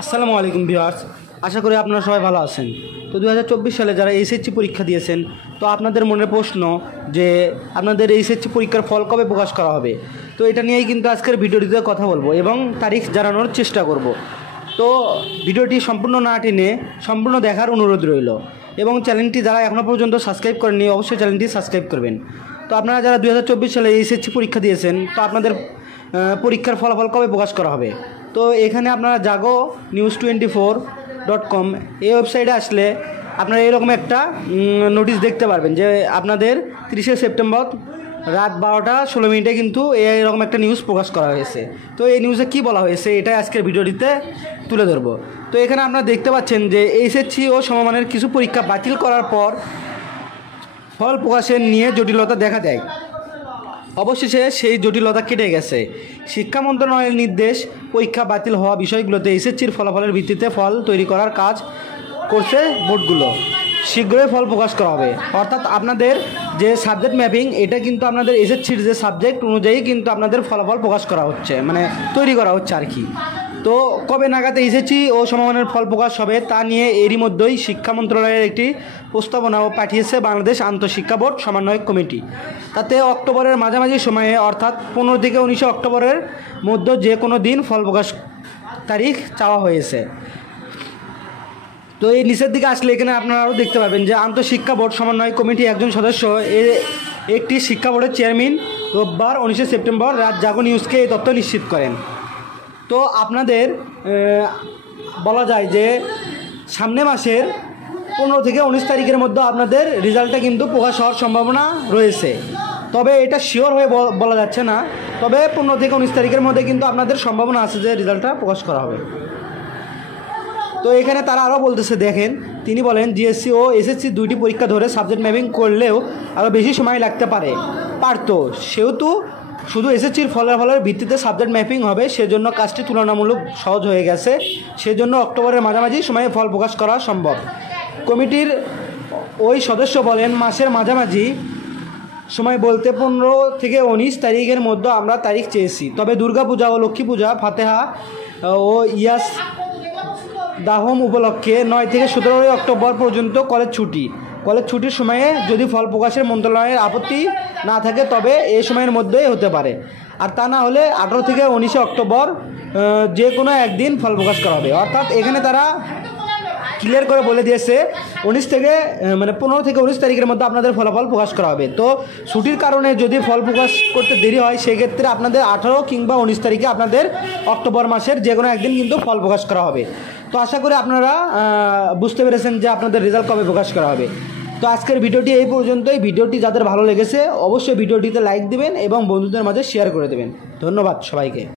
আসসালামু আলাইকুম ভিউয়ার্স, আশা করি আপনারা সবাই ভালো আছেন। তো 2024 সালে যারা এইচএসসি পরীক্ষা দিয়েছেন, তো আপনাদের মনের প্রশ্ন যে আপনাদের এইচএসসি পরীক্ষার ফল কবে প্রকাশ করা হবে, তো এটা নিয়েই কিন্তু আজকের ভিডিওটিতে কথা বলবো এবং তারিখ জানানোর চেষ্টা করব। তো ভিডিওটি সম্পূর্ণ না টেনে সম্পূর্ণ দেখার অনুরোধ রইল এবং চ্যানেলটি যারা এখনও পর্যন্ত সাবস্ক্রাইব করেননি অবশ্যই চ্যানেলটি সাবস্ক্রাইব করবেন। তো আপনারা যারা 2024 সালে এইচএসসি পরীক্ষা দিয়েছেন, তো আপনাদের পরীক্ষার ফলাফল কবে প্রকাশ করা হবে, তো এখানে আপনারা জাগো news24.com এই ওয়েবসাইটে আসলে আপনারা এরকম একটা নোটিশ দেখতে পারবেন যে আপনাদের 30শে সেপ্টেম্বর রাত 12:16 কিন্তু এরকম একটা নিউজ প্রকাশ করা হয়েছে। তো এই নিউজে কী বলা হয়েছে এটাই আজকের ভিডিওটিতে তুলে ধরবো। তো এখানে আপনারা দেখতে পাচ্ছেন যে এইচএসসি ও সমমানের কিছু পরীক্ষা বাতিল করার পর ফল প্রকাশের নিয়ে জটিলতা দেখা দেয়। অবশেষে সেই জটিলতা কেটে গেছে। শিক্ষা মন্ত্রণালয়ের নির্দেশ, পরীক্ষা বাতিল হওয়া বিষয়গুলোতে এসএসসির ফলাফলের ভিত্তিতে ফল তৈরি করার কাজ করছে বোর্ডগুলো। শীঘ্রই ফল প্রকাশ করা হবে। অর্থাৎ আপনাদের যে সাবজেক্ট ম্যাপিং, এটা কিন্তু আপনাদের এসএসসির যে সাবজেক্ট অনুযায়ী কিন্তু আপনাদের ফলাফল প্রকাশ করা হচ্ছে, মানে তৈরি করা হচ্ছে আর কি। তো কবে নাগাদ এসএসসি ও সমমানের ফল প্রকাশ হবে তা নিয়ে এরই মধ্যেই শিক্ষা মন্ত্রণালয়ের একটি প্রস্তাবনাও পাঠিয়েছে বাংলাদেশ আন্তঃশিক্ষা বোর্ড সমন্বয়ক কমিটি। তাতে অক্টোবরের মাঝামাঝি সময়ে অর্থাৎ 15 থেকে 19 অক্টোবরের মধ্যে যে কোনো দিন ফল প্রকাশ তারিখ চাওয়া হয়েছে। তো এই নিচের দিকে আসলে এখানে আপনারা আরও দেখতে পাবেন যে আন্তঃশিক্ষা বোর্ড সমন্বয় কমিটি একজন সদস্য একটি শিক্ষা বোর্ডের চেয়ারম্যান রোববার 19শে সেপ্টেম্বর রাত জাগো নিউজকে এই তথ্য নিশ্চিত করেন। তো আপনাদের বলা যায় যে সামনে মাসের 15 থেকে 19 তারিখের মধ্যে আপনাদের রেজাল্টটা কিন্তু প্রকাশ হওয়ার সম্ভাবনা রয়েছে। তবে এটা শিওর হয়ে বলা যাচ্ছে না, তবে 15 থেকে 19 তারিখের মধ্যে কিন্তু আপনাদের সম্ভাবনা আছে যে রেজাল্টটা প্রকাশ করা হবে। তো এখানে তারা আরও বলতেছে, দেখেন, তিনি বলেন জিএসসি ও এসএসসি দুইটি পরীক্ষা ধরে সাবজেক্ট ম্যাপিং করলেও আরও বেশি সময় লাগতে পারতো, সেহেতু শুধু এসএসসির ফলাফলের ভিত্তিতে সাবজেক্ট ম্যাপিং হবে, সেজন্য কাজটি তুলনামূলক সহজ হয়ে গেছে। সেজন্য অক্টোবরের মাঝামাঝি সময়ে ফল প্রকাশ করা সম্ভব। কমিটির ওই সদস্য বলেন, মাসের মাঝামাঝি সময় বলতে 15 থেকে 19 তারিখের মধ্যে আমরা তারিখ চেয়েছি। তবে দুর্গাপূজা ও লক্ষ্মী পূজা, ফাতেহা ও ইয়াস দাহম উপলক্ষে 9 থেকে 17 অক্টোবর পর্যন্ত কলেজ ছুটির সময়ে যদি ফল প্রকাশের মন্ত্রণালয়ের আপত্তি না থাকে তবে এই সময়ের মধ্যেই হতে পারে, আর তা না হলে 18 থেকে 19 অক্টোবর যে কোনো একদিন ফল প্রকাশ করা হবে। অর্থাৎ এখানে তারা ক্লিয়ার করে বলে দিয়েছে 15 থেকে 19 তারিখের মধ্যে আপনাদের ফলাফল প্রকাশ করা হবে। তো ছুটির কারণে যদি ফল প্রকাশ করতে দেরি হয় সেক্ষেত্রে আপনাদের 18 কিংবা 19 তারিখে আপনাদের অক্টোবর মাসের যে কোনো একদিন কিন্তু ফল প্রকাশ করা হবে। তো আশা করি আপনারা বুঝতে পেরেছেন যে আপনাদের রেজাল্ট কবে প্রকাশ করা হবে। তো আজকের ভিডিওটি এই পর্যন্তই। ভিডিওটি যাদের ভালো লেগেছে অবশ্যই ভিডিওটিতে লাইক দিবেন এবং বন্ধুদের মাঝে শেয়ার করে দেবেন। ধন্যবাদ সবাইকে।